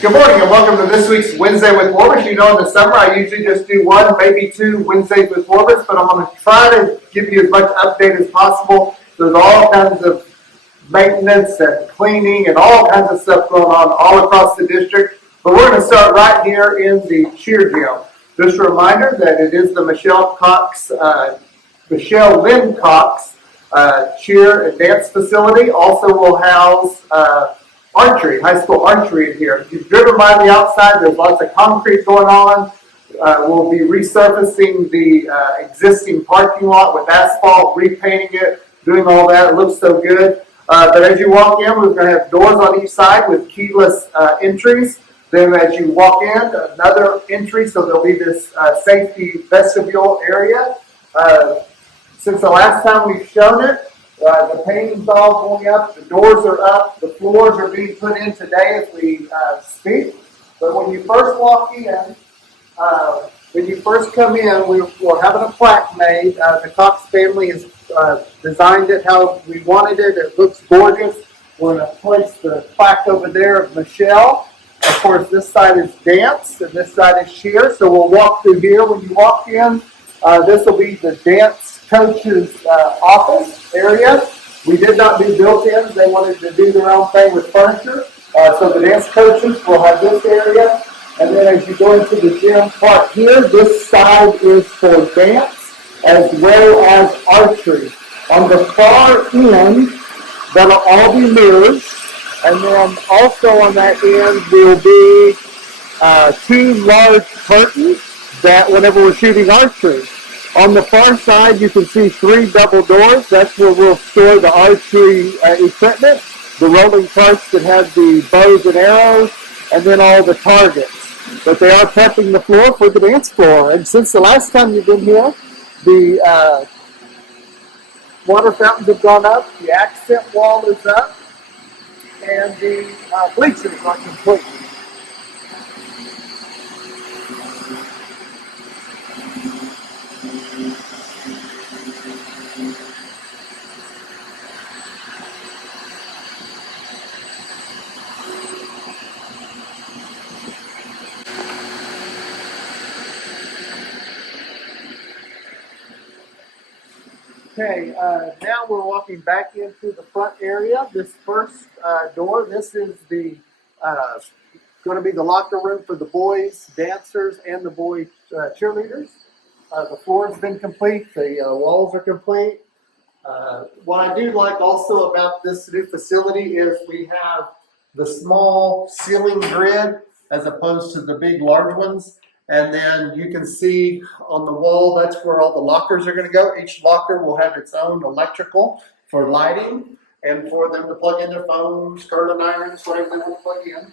Good morning and welcome to this week's Wednesday with Warburts. You know, in the summer I usually just do one, maybe two Wednesdays with Warburts, but I'm going to try to give you as much update as possible. There's all kinds of maintenance and cleaning and all kinds of stuff going on all across the district. But we're going to start right here in the cheer gym. Just a reminder that it is the Michelle Lynn Cox cheer and dance facility. Also will house archery, high school archery in here. If you've driven by the outside, there's lots of concrete going on. We'll be resurfacing the existing parking lot with asphalt, repainting it, doing all that. It looks so good. But as you walk in, we're going to have doors on each side with keyless entries. Then as you walk in, another entry, so there'll be this safety vestibule area. Since the last time we've shown it, the painting's all going up, the doors are up, the floors are being put in today as we speak. But when you first walk in, when you first come in, we're having a plaque made. The Cox family has designed it how we wanted it. It looks gorgeous. We're going to place the plaque over there of Michelle. Of course, this side is dance and this side is cheer. So we'll walk through here. When you walk in, this will be the dance coach's office area. We did not do built-ins. They wanted to do their own thing with furniture. So the dance coaches will have this area. And then as you go into the gym part here, this side is for dance as well as archery. On the far end, that'll all be mirrors. And then also on that end will be two large curtains that whenever we're shooting archery. On the far side, you can see three double doors. That's where we'll store the archery equipment, the rolling carts that have the bows and arrows, and then all the targets. But they are prepping the floor for the dance floor. And since the last time you've been here, the water fountains have gone up, the accent wall is up, and the bleachers are complete. Okay, now we're walking back into the front area. This first door, this is the going to be the locker room for the boys dancers and the boys cheerleaders. The floor has been complete. The walls are complete. What I do like also about this new facility is we have the small ceiling grid as opposed to the big large ones. And then you can see on the wall, that's where all the lockers are going to go. Each locker will have its own electrical for lighting and for them to plug in their phones, curling irons, whatever they want to plug in.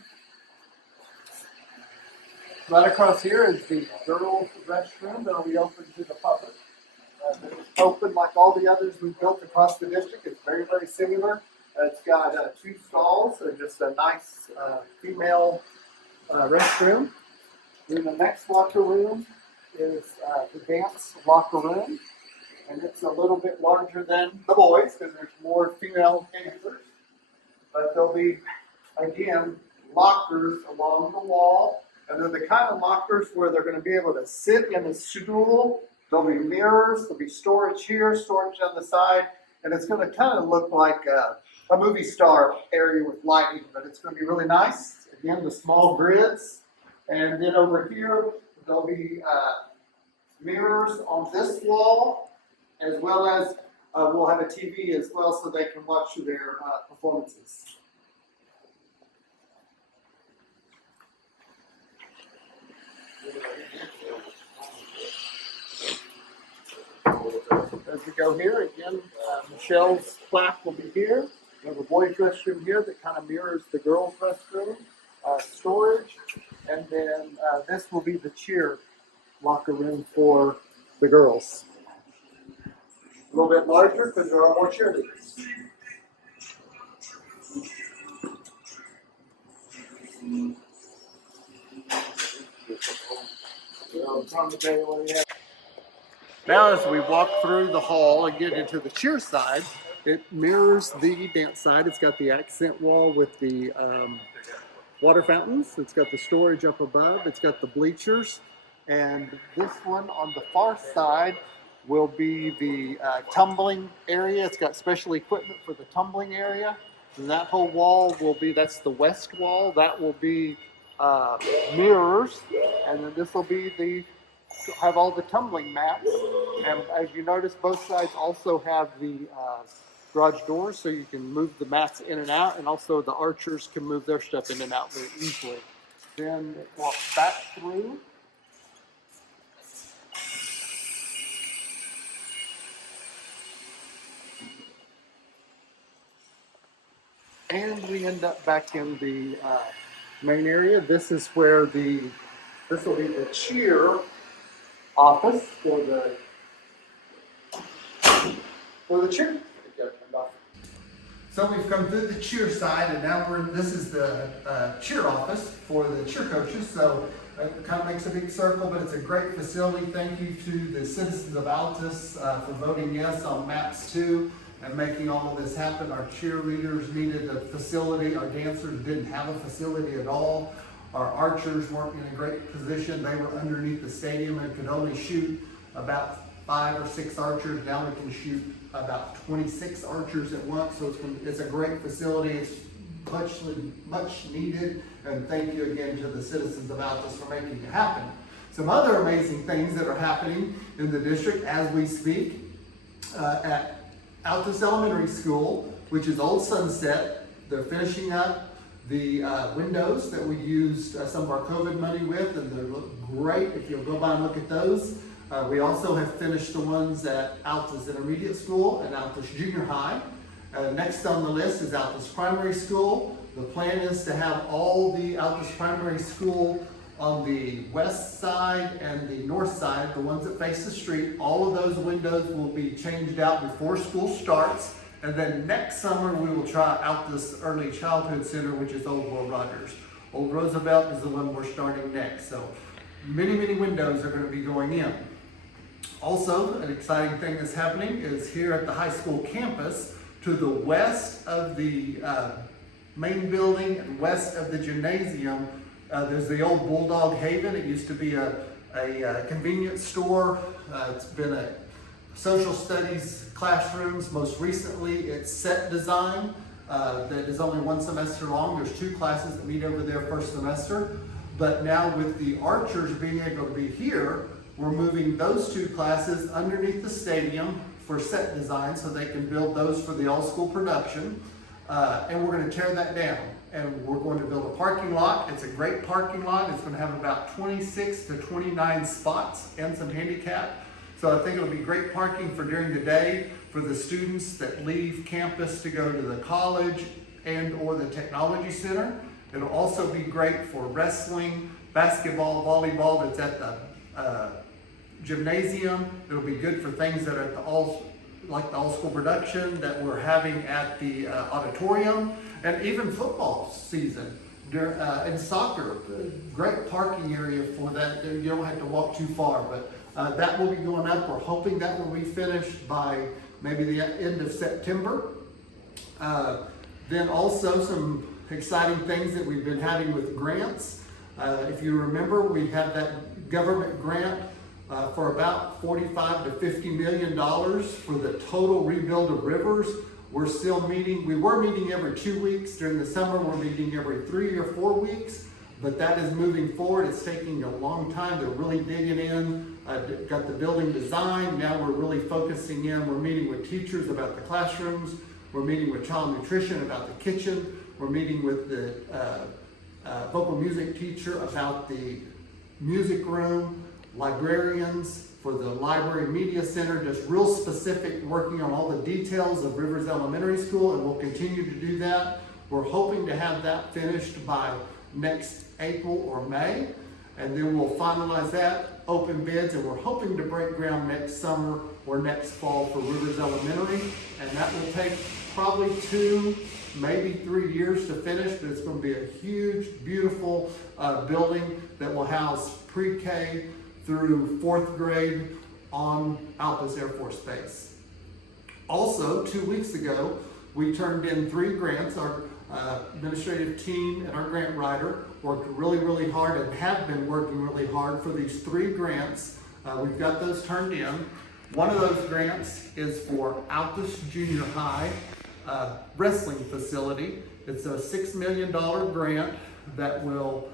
Right across here is the girls' restroom that will be open to the public. It's open like all the others we've built across the district. It's very, very similar. It's got two stalls and just a nice female restroom. Then the next locker room is the dance locker room, and it's a little bit larger than the boys because there's more female dancers. But there'll be, again, lockers along the wall, and they're the kind of lockers where they're going to be able to sit in a stool. There'll be mirrors, there'll be storage here, storage on the side, and it's going to kind of look like a movie star area with lighting, but it's going to be really nice. Again, the small grids. And then over here, there'll be mirrors on this wall, as well as we'll have a TV as well so they can watch their performances. As we go here, again, Michelle's plaque will be here. We have a boys' restroom here that kind of mirrors the girls' restroom. Storage, and then this will be the cheer locker room for the girls. A little bit larger because there are more cheerleaders. Now as we walk through the hall and get into the cheer side, it mirrors the dance side. It's got the accent wall with the water fountains. It's got the storage up above. It's got the bleachers. And this one on the far side will be the tumbling area. It's got special equipment for the tumbling area. And that whole wall will be, that's the west wall. That will be mirrors. And then this will be have all the tumbling mats. And as you notice, both sides also have the garage doors, so you can move the mats in and out, and also the archers can move their stuff in and out very easily. Then walk back through. And we end up back in the main area. This is where this will be the cheer office for the cheer. So we've come through the cheer side, and now this is the cheer office for the cheer coaches. So it kind of makes a big circle, but it's a great facility. Thank you to the citizens of Altus for voting yes on MAPS 2 and making all of this happen. Our cheerleaders needed a facility. Our dancers didn't have a facility at all. Our archers weren't in a great position. They were underneath the stadium and could only shoot about 5 or 6 archers. Now we can shoot about 26 archers at once. So it's a great facility. It's much needed. And thank you again to the citizens of Altus for making it happen. Some other amazing things that are happening in the district as we speak. At Altus Elementary School, which is Old Sunset, they're finishing up the windows that we used some of our COVID money with, and they look great if you'll go by and look at those. We also have finished the ones at Altus Intermediate School and Altus Junior High. Next on the list is Altus Primary School. The plan is to have all the Altus Primary School on the west side and the north side, the ones that face the street. All of those windows will be changed out before school starts. And then next summer, we will try out this Early Childhood Center, which is Old Will Rogers. Old Roosevelt is the one we're starting next. So many windows are going to be going in. Also, an exciting thing that's happening is here at the high school campus, to the west of the main building and west of the gymnasium, there's the old Bulldog Haven. It used to be a convenience store. It's been a social studies classrooms. Most recently, it's set design that is only 1 semester long. There's 2 classes that meet over there first semester. But now with the archers being able to be here, we're moving those 2 classes underneath the stadium for set design so they can build those for the all-school production. And we're going to tear that down. And we're going to build a parking lot. It's a great parking lot. It's going to have about 26 to 29 spots and some handicap. So I think it'll be great parking for during the day for the students that leave campus to go to the college and or the technology center. It'll also be great for wrestling, basketball, volleyball that's at the gymnasium. It'll be good for things that are at like the all-school production that we're having at the auditorium, and even football season and soccer. Great parking area for that. You don't have to walk too far, but that will be going up. We're hoping that will be finished by maybe the end of September. Then also some exciting things that we've been having with grants. If you remember, we had that government grant for about $45 to $50 million for the total rebuild of rivers. We're still meeting. We were meeting every 2 weeks. During the summer, we're meeting every 3 or 4 weeks. But that is moving forward. It's taking a long time. They're really digging in. Got the building design. Now we're really focusing in. We're meeting with teachers about the classrooms. We're meeting with child nutrition about the kitchen. We're meeting with the vocal music teacher about the music room, librarians for the library media center, just real specific, working on all the details of Rivers Elementary School, and we'll continue to do that. We're hoping to have that finished by next April or May, and then we'll finalize that, open bids, and we're hoping to break ground next summer or next fall for Rivers Elementary, and that will take probably 2, maybe 3 years to finish, but it's going to be a huge, beautiful building that will house pre-K through 4th grade on Altus Air Force Base. Also, 2 weeks ago, we turned in 3 grants. administrative team and our grant writer worked really hard and have been working really hard for these 3 grants. We've got those turned in. One of those grants is for Altus Junior High wrestling facility. It's a $6 million grant that will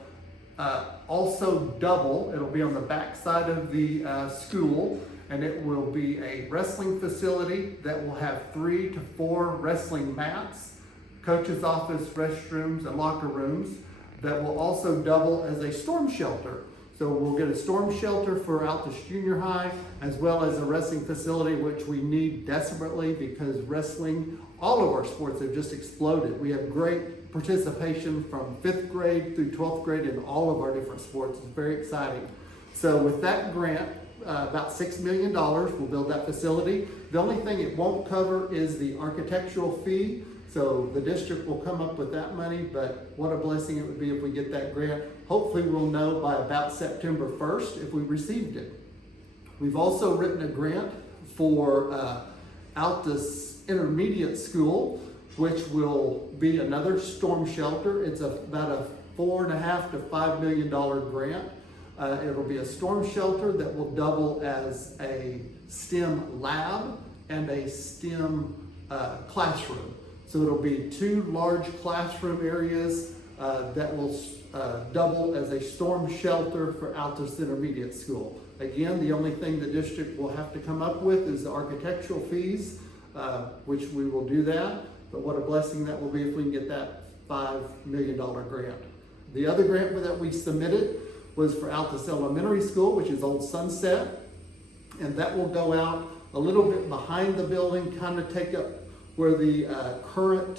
also double. It'll be on the back side of the school, and it will be a wrestling facility that will have 3 to 4 wrestling mats, coach's office, restrooms, and locker rooms that will also double as a storm shelter. So we'll get a storm shelter for Altus Junior High, as well as a wrestling facility, which we need desperately because wrestling, all of our sports have just exploded. We have great participation from 5th grade through 12th grade in all of our different sports. It's very exciting. So with that grant, about $6 million, we'll build that facility. The only thing it won't cover is the architectural fee. So the district will come up with that money, but what a blessing it would be if we get that grant. Hopefully we'll know by about September 1st if we received it. We've also written a grant for Altus Intermediate School, which will be another storm shelter. It's about a $4.5 to $5 million grant. It'll be a storm shelter that will double as a STEM lab and a STEM classroom. So it'll be 2 large classroom areas that will double as a storm shelter for Altus Intermediate School. Again, the only thing the district will have to come up with is the architectural fees, which we will do that. But what a blessing that will be if we can get that $5 million grant. The other grant that we submitted was for Altus Elementary School, which is Old Sunset. And that will go out a little bit behind the building, kind of take up where the current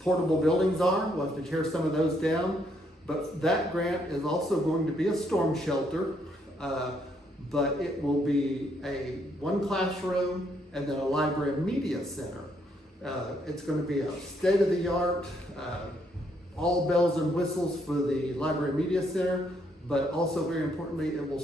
portable buildings are. We'll have to tear some of those down. But that grant is also going to be a storm shelter, but it will be one classroom and then a library and media center. It's going to be a state-of-the-art, all bells and whistles for the library and media center, but also very importantly, it will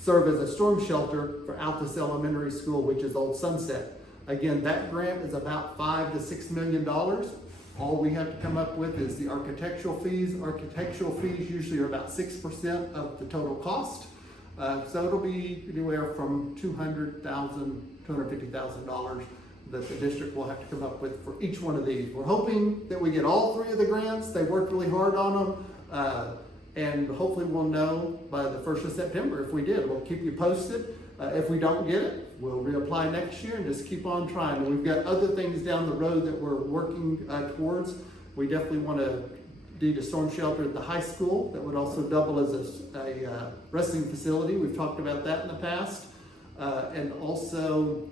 serve as a storm shelter for Altus Elementary School, which is Old Sunset. Again, that grant is about $5 to $6 million. All we have to come up with is the architectural fees. Architectural fees usually are about 6% of the total cost. So it'll be anywhere from $200,000, $250,000 that the district will have to come up with for each one of these. We're hoping that we get all 3 of the grants. They worked really hard on them. And hopefully we'll know by the 1st of September if we did. We'll keep you posted. If we don't get it, we'll reapply next year and just keep on trying. And we've got other things down the road that we're working towards. We definitely want to do a storm shelter at the high school that would also double as a wrestling facility. We've talked about that in the past. And also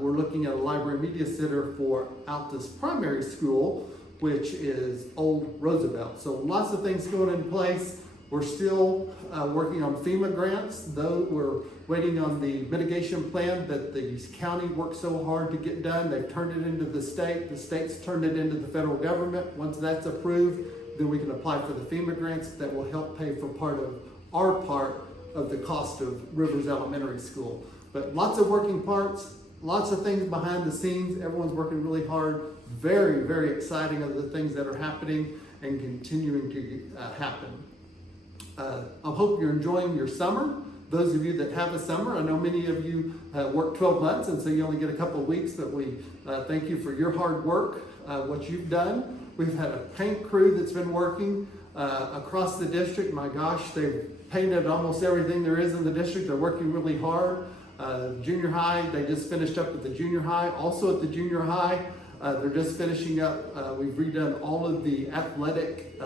we're looking at a library media center for Altus Primary School, which is Old Roosevelt. So lots of things going in place. We're still working on FEMA grants, though we're waiting on the mitigation plan that the county worked so hard to get done. They've turned it into the state's turned it into the federal government. Once that's approved, then we can apply for the FEMA grants that will help pay for our part of the cost of Rivers Elementary School. But lots of working parts, lots of things behind the scenes. Everyone's working really hard. Very, very exciting of the things that are happening and continuing to happen. I hope you're enjoying your summer. Those of you that have a summer, I know many of you work 12 months and so you only get a couple of weeks, but we thank you for your hard work, what you've done. We've had a paint crew that's been working across the district. My gosh, they've painted almost everything there is in the district. They're working really hard. Junior high, they just finished up with the junior high. Also at the junior high, they're just finishing up. We've redone all of the athletic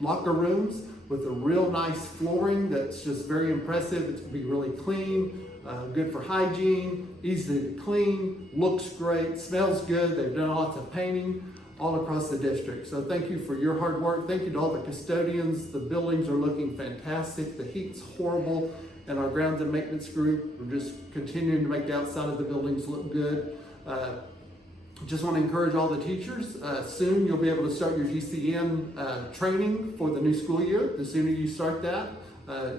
locker rooms with a real nice flooring that's just very impressive. It's gonna be really clean, good for hygiene, easy to clean, looks great, smells good. They've done lots of painting all across the district. So thank you for your hard work. Thank you to all the custodians. The buildings are looking fantastic. The heat's horrible. And our grounds and maintenance group, we're just continuing to make the outside of the buildings look good. Just want to encourage all the teachers. Soon you'll be able to start your GCN training for the new school year. The sooner you start that,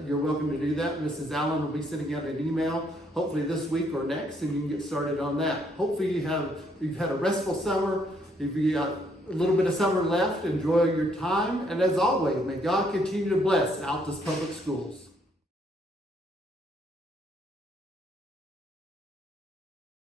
you're welcome to do that. Mrs. Allen will be sending out an email, hopefully this week or next, and you can get started on that. Hopefully you've had a restful summer. If you got a little bit of summer left, enjoy your time. And as always, may God continue to bless Altus Public Schools.